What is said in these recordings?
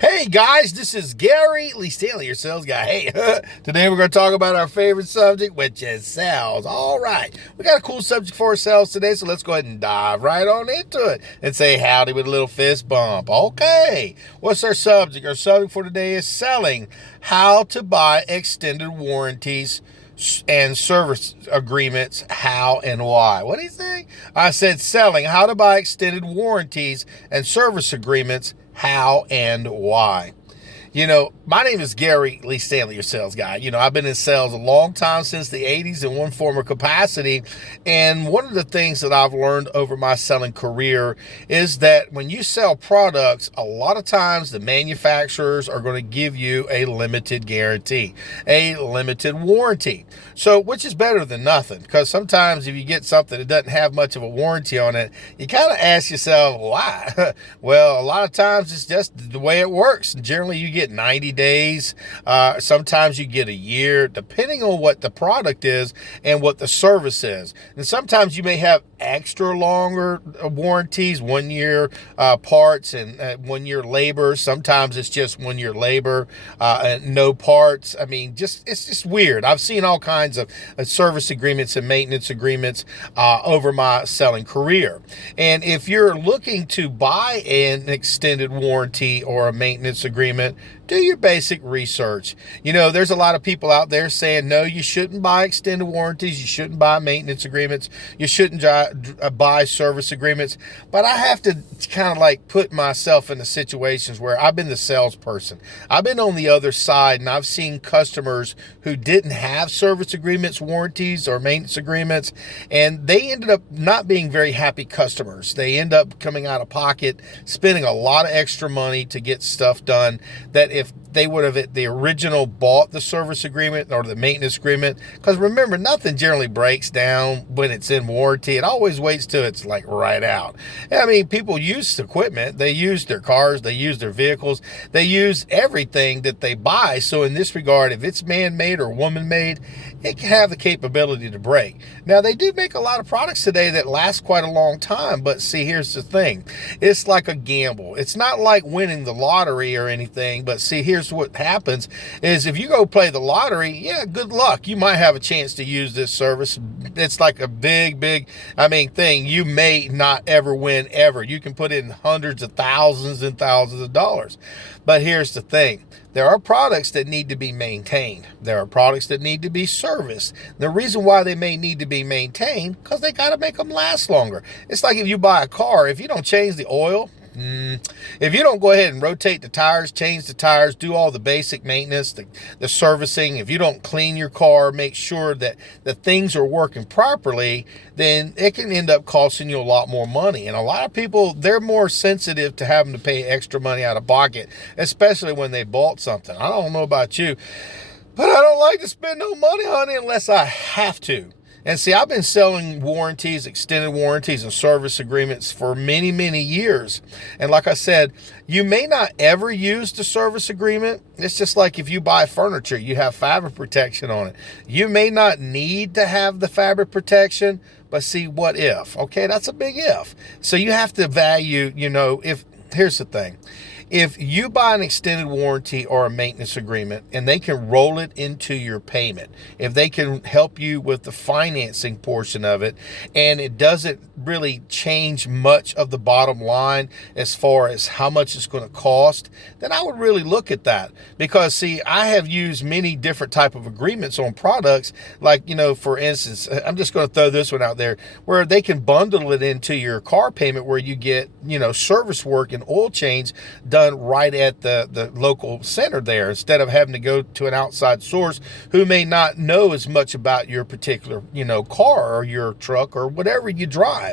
Hey guys, this is Gary Lee Stanley, your sales guy. Hey, today we're going to talk about our favorite subject, which is sales. All right, we got a cool subject for ourselves today, so let's go ahead and dive right on into it and say howdy with a little fist bump. Okay, what's our subject? Our subject for today is selling, how to buy extended warranties and service agreements, how and why. What do you think? I said selling, how to buy extended warranties and service agreements, how and why. My name is Gary Lee Stanley, your sales guy. I've been in sales a long time, since the 80s in one form or capacity. And one of the things that I've learned over my selling career is that when you sell products, a lot of times the manufacturers are going to give you a limited guarantee, a limited warranty. So, which is better than nothing, because sometimes if you get something that doesn't have much of a warranty on it, you kind of ask yourself, why? Well, a lot of times it's just the way it works. Generally, you get 90 days. Sometimes you get a year, depending on what the product is and what the service is. And sometimes you may have extra longer warranties, 1 year parts and 1 year labor. Sometimes it's just 1 year labor and no parts. I mean, it's just weird. I've seen all kinds of service agreements and maintenance agreements over my selling career. And if you're looking to buy an extended warranty or a maintenance agreement, do your basic research. There's a lot of people out there saying, no, you shouldn't buy extended warranties. You shouldn't buy maintenance agreements. You shouldn't buy service agreements. But I have to kind of like put myself in the situations where I've been the salesperson. I've been on the other side, and I've seen customers who didn't have service agreements, warranties, or maintenance agreements, and they ended up not being very happy customers. They end up coming out of pocket, spending a lot of extra money to get stuff done that if they would have at the original bought the service agreement or the maintenance agreement, because remember, nothing generally breaks down when it's in warranty. It always waits till it's like right out. I mean, people use equipment, they use their cars, they use their vehicles, they use everything that they buy. So in this regard, if it's man-made or woman-made, it can have the capability to break. Now, they do make a lot of products today that last quite a long time, but see, here's the thing. It's like a gamble. It's not like winning the lottery or anything, but see, here's what happens is if you go play the lottery, yeah, good luck. You might have a chance to use this service. It's like a big thing. You may not ever win ever. You can put in hundreds of thousands and thousands of dollars. But here's the thing. There are products that need to be maintained. There are products that need to be serviced. The reason why they may need to be maintained, because they got to make them last longer. It's like if you buy a car, if you don't change the oil, if you don't go ahead and rotate the tires, change the tires, do all the basic maintenance, the servicing, if you don't clean your car, make sure that the things are working properly, then it can end up costing you a lot more money. And a lot of people, they're more sensitive to having to pay extra money out of pocket, especially when they bought something. I don't know about you, but I don't like to spend no money on it unless I have to. And see, I've been selling warranties, extended warranties, and service agreements for many, many years. And like I said, you may not ever use the service agreement. It's just like if you buy furniture, you have fabric protection on it. You may not need to have the fabric protection, but see, what if? Okay, that's a big if. So you have to value, here's the thing. If you buy an extended warranty or a maintenance agreement and they can roll it into your payment, if they can help you with the financing portion of it, and it doesn't really change much of the bottom line as far as how much it's going to cost, then I would really look at that. Because see, I have used many different type of agreements on products, like, for instance, I'm just going to throw this one out there, where they can bundle it into your car payment, where you get, service work and oil change done right at the local center there, instead of having to go to an outside source who may not know as much about your particular, car or your truck or whatever you drive.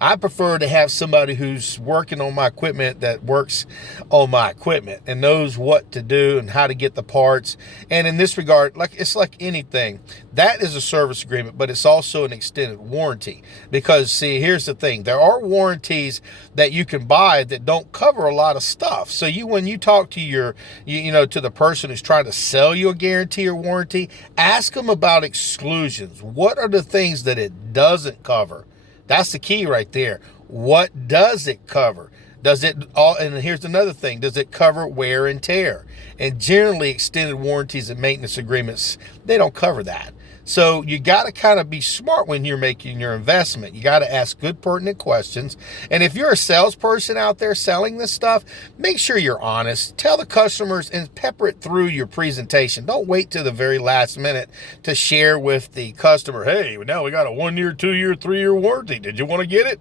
I prefer to have somebody who's working on my equipment, that works on my equipment and knows what to do and how to get the parts. And in this regard, it's like anything, that is a service agreement, but it's also an extended warranty. Because see, here's the thing. There are warranties that you can buy that don't cover a lot of stuff. So when you talk to to the person who's trying to sell you a guarantee or warranty, ask them about exclusions. What are the things that it doesn't cover? That's the key right there. What does it cover? Does it all, and here's another thing, does it cover wear and tear? And generally extended warranties and maintenance agreements, they don't cover that. So you got to kind of be smart when you're making your investment. You got to ask good pertinent questions. And if you're a salesperson out there selling this stuff, make sure you're honest. Tell the customers and pepper it through your presentation. Don't wait till the very last minute to share with the customer, hey, now we got a 1 year, 2 year, 3 year warranty. Did you want to get it?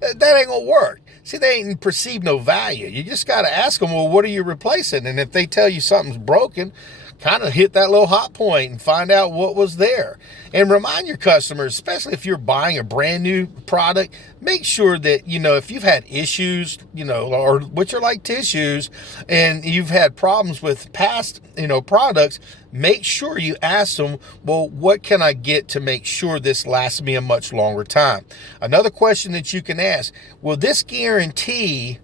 That ain't gonna work. See, they ain't perceive no value. You just got to ask them, well, what are you replacing? And if they tell you something's broken, kind of hit that little hot point and find out what was there. And remind your customers, especially if you're buying a brand new product, make sure that, if you've had issues, or which are like tissues, and you've had problems with past, products, make sure you ask them, well, what can I get to make sure this lasts me a much longer time? Another question that you can ask, will this guarantee,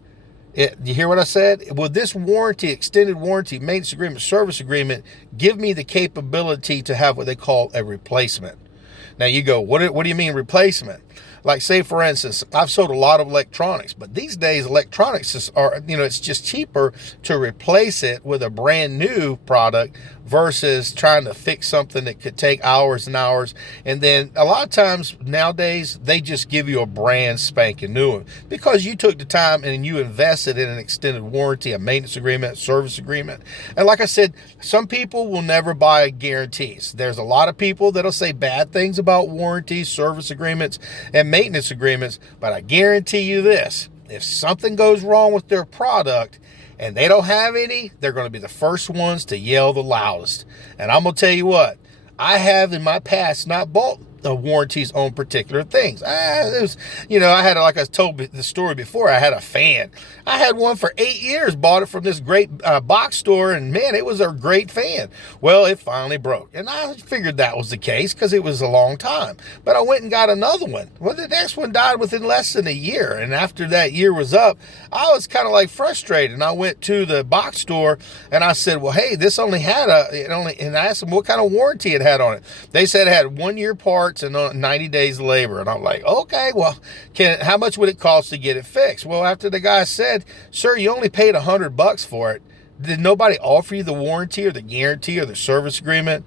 you hear what I said? Will this warranty, extended warranty, maintenance agreement, service agreement, give me the capability to have what they call a replacement? Now you go, what do you mean replacement? Like, say, for instance, I've sold a lot of electronics, but these days electronics are, it's just cheaper to replace it with a brand new product versus trying to fix something that could take hours and hours. And then a lot of times nowadays, they just give you a brand spanking new one because you took the time and you invested in an extended warranty, a maintenance agreement, service agreement. And like I said, some people will never buy guarantees. There's a lot of people that'll say bad things about warranties, service agreements, and maintenance agreements, but I guarantee you this, if something goes wrong with their product and they don't have any, they're going to be the first ones to yell the loudest. And I'm going to tell you what, I have in my past not bought warranties on particular things. It was, I had, like I told the story before, I had a fan. I had one for 8 years, bought it from this great box store, and man, it was a great fan. Well, it finally broke, and I figured that was the case because it was a long time. But I went and got another one. Well, the next one died within less than a year, and after that year was up, I was kind of like frustrated, and I went to the box store, and I said, well, hey, this only had and I asked them what kind of warranty it had on it. They said it had 1 year parts and 90 days labor. And I'm like, okay, well, how much would it cost to get it fixed? Well, after the guy said, sir, you only paid $100 for it, did nobody offer you the warranty or the guarantee or the service agreement?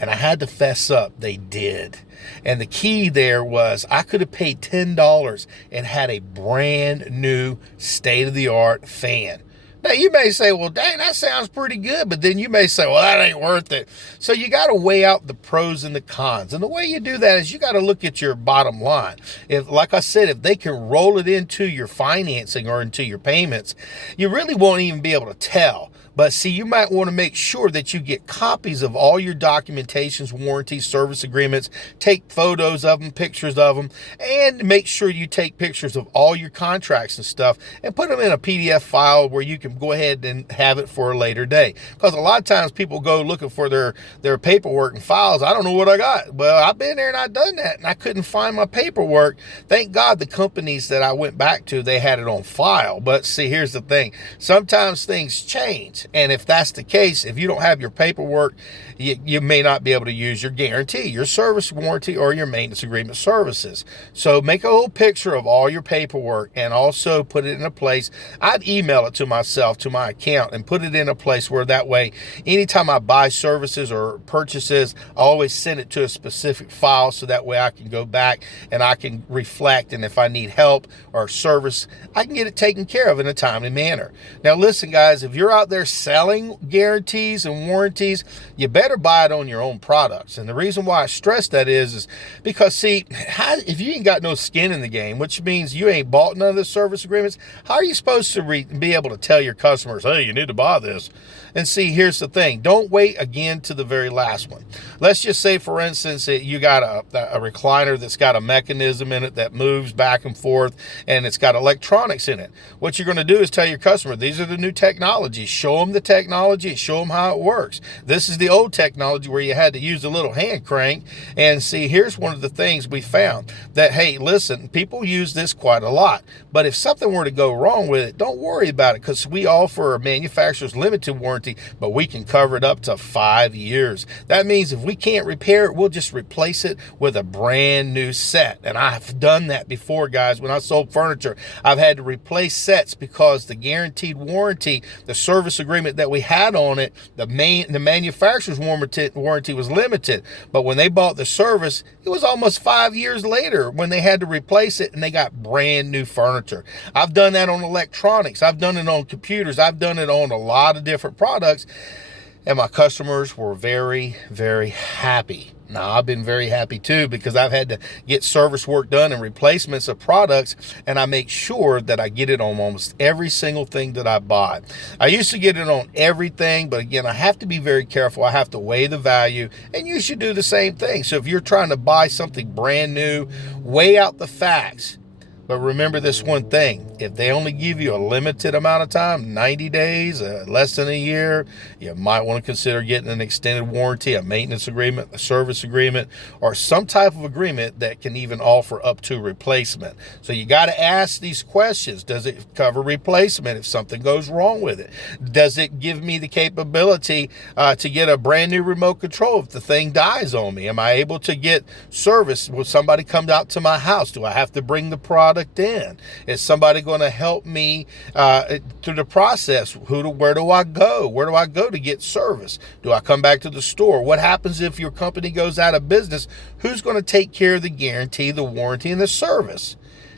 And I had to fess up, they did. And the key there was I could have paid $10 and had a brand new state-of-the-art fan. Now, you may say, well, dang, that sounds pretty good. But then you may say, well, that ain't worth it. So you got to weigh out the pros and the cons. And the way you do that is you got to look at your bottom line. If, like I said, if they can roll it into your financing or into your payments, you really won't even be able to tell. But see, you might want to make sure that you get copies of all your documentations, warranties, service agreements, take photos of them, pictures of them, and make sure you take pictures of all your contracts and stuff and put them in a PDF file where you can go ahead and have it for a later day. Because a lot of times people go looking for their paperwork and files. I don't know what I got. Well, I've been there and I've done that, and I couldn't find my paperwork. Thank God the companies that I went back to, they had it on file. But see, here's the thing. Sometimes things change. And if that's the case, if you don't have your paperwork, you may not be able to use your guarantee, your service warranty, or your maintenance agreement services. So make a little picture of all your paperwork and also put it in a place. I'd email it to myself, to my account, and put it in a place where that way, anytime I buy services or purchases, I always send it to a specific file so that way I can go back and I can reflect. And if I need help or service, I can get it taken care of in a timely manner. Now, listen, guys, if you're out there selling guarantees and warranties, you better buy it on your own products. And the reason why I stress that is because, see, if you ain't got no skin in the game, which means you ain't bought none of the service agreements, how are you supposed to be able to tell your customers, hey, you need to buy this? And see, here's the thing. Don't wait again to the very last one. Let's just say, for instance, that you got a recliner that's got a mechanism in it that moves back and forth, and it's got electronics in it. What you're going to do is tell your customer, these are the new technologies. Show them them the technology and show them how it works. This is the old technology where you had to use a little hand crank. And see, here's one of the things we found that, hey, listen, people use this quite a lot. But if something were to go wrong with it, don't worry about it, because we offer a manufacturer's limited warranty, but we can cover it up to 5 years. That means if we can't repair it, we'll just replace it with a brand new set. And I've done that before, guys. When I sold furniture, I've had to replace sets because the guaranteed warranty, the service agreement that we had on it, the manufacturer's warranty was limited. But when they bought the service, it was almost 5 years later when they had to replace it, and they got brand new furniture. I've done that on electronics. I've done it on computers. I've done it on a lot of different products, and my customers were very, very happy. Now, I've been very happy too, because I've had to get service work done and replacements of products, and I make sure that I get it on almost every single thing that I buy. I used to get it on everything, but again, I have to be very careful. I have to weigh the value, and you should do the same thing. So if you're trying to buy something brand new, weigh out the facts. But remember this one thing: if they only give you a limited amount of time, 90 days, less than a year, you might want to consider getting an extended warranty, a maintenance agreement, a service agreement, or some type of agreement that can even offer up to replacement. So you got to ask these questions. Does it cover replacement if something goes wrong with it? Does it give me the capability to get a brand new remote control if the thing dies on me? Am I able to get service? Will somebody come out to my house? Do I have to bring the product in? Is somebody going to help me through the process? Where do I go? Where do I go to get service? Do I come back to the store? What happens if your company goes out of business? Who's going to take care of the guarantee, the warranty, and the service?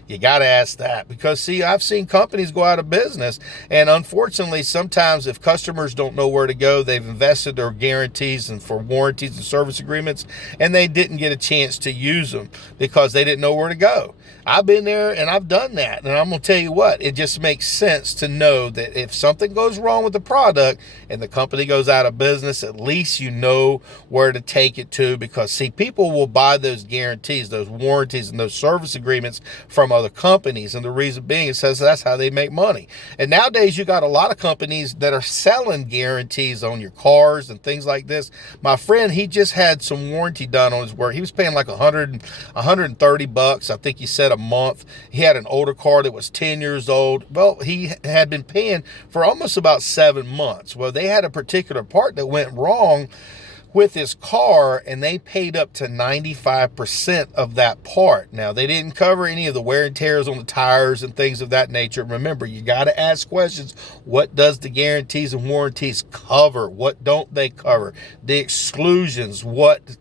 You got to ask that, because see, I've seen companies go out of business, and unfortunately, sometimes if customers don't know where to go, they've invested their guarantees and for warranties and service agreements, and they didn't get a chance to use them because they didn't know where to go. I've been there and I've done that, and I'm going to tell you what, it just makes sense to know that if something goes wrong with the product and the company goes out of business, at least you know where to take it to, because see, people will buy those guarantees, those warranties, and those service agreements from other companies, and the reason being, it says that's how they make money. And nowadays you got a lot of companies that are selling guarantees on your cars and things like this. My friend, he just had some warranty done on his work. He was paying like $130, I think he said, a month. He had an older car that was 10 years old. Well, he had been paying for almost about 7 months. Well, they had a particular part that went wrong with his car, and they paid up to 95% of that part. Now, they didn't cover any of the wear and tears on the tires and things of that nature. Remember, you got to ask questions. What does the guarantees and warranties cover? What don't they cover? The exclusions, what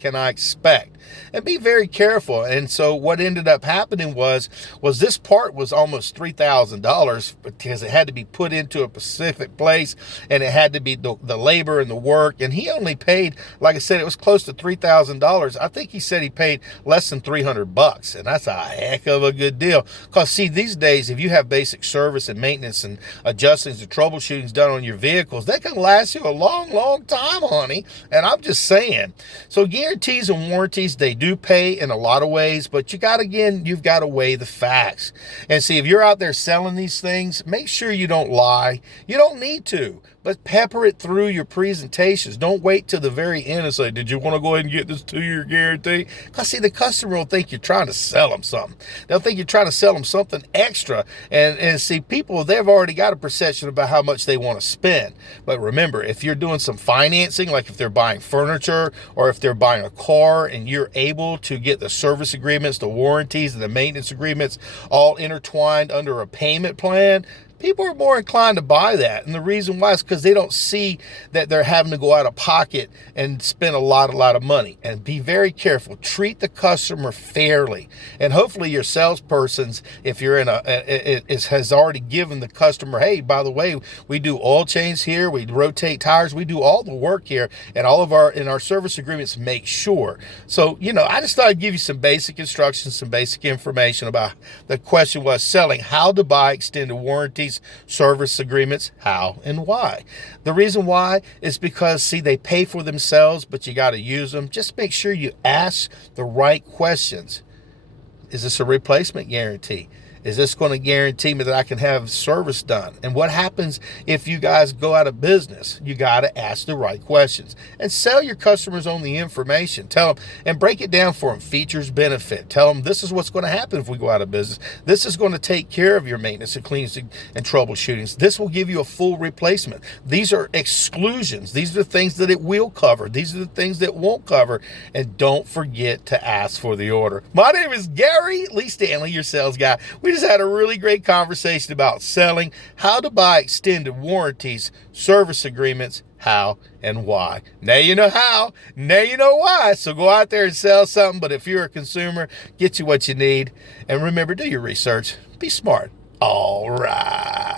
can I expect? And be very careful. And so what ended up happening was this part was almost $3,000, because it had to be put into a specific place, and it had to be the labor and the work. And he only paid, like I said, it was close to $3,000. I think he said he paid less than $300, and that's a heck of a good deal. Because see, these days, if you have basic service and maintenance and adjustings and troubleshootings done on your vehicles, they can last you a long, long time, honey. And I'm just saying. So guarantees and warranties, they do pay in a lot of ways, but you've got to weigh the facts. And see, if you're out there selling these things, make sure you don't lie. You don't need to, but pepper it through your presentations. Don't wait till the very end and say, did you want to go ahead and get this 2-year guarantee? Because see, the customer will think you're trying to sell them something. They'll think you're trying to sell them something extra. And see, people, they've already got a perception about how much they want to spend. But remember, if you're doing some financing, like if they're buying furniture or if they're buying a car, and you're able to get the service agreements, the warranties, and the maintenance agreements all intertwined under a payment plan, people are more inclined to buy that. And the reason why is because they don't see that they're having to go out of pocket and spend a lot of money. And be very careful. Treat the customer fairly. And hopefully your salespersons, if you're in has already given the customer, hey, by the way, we do oil change here, we rotate tires, we do all the work here, and all of our service agreements make sure. So, I just thought I'd give you some basic instructions, some basic information about, the question was selling, how to buy extended warranties, service agreements, how and why. The reason why is because, see, they pay for themselves, but you got to use them. Just make sure you ask the right questions. Is this a replacement guarantee? Is this going to guarantee me that I can have service done? And what happens if you guys go out of business? You got to ask the right questions and sell your customers on the information. Tell them and break it down for them. Features, benefit. Tell them this is what's going to happen if we go out of business. This is going to take care of your maintenance and cleanings and troubleshootings. This will give you a full replacement. These are exclusions. These are the things that it will cover. These are the things that won't cover. And don't forget to ask for the order. My name is Gary Lee Stanley, your sales guy. We just had a really great conversation about selling, how to buy extended warranties, service agreements, how and why. Now you know how, now you know why. So go out there and sell something, but if you're a consumer, get you what you need. And remember, do your research. Be smart. All right.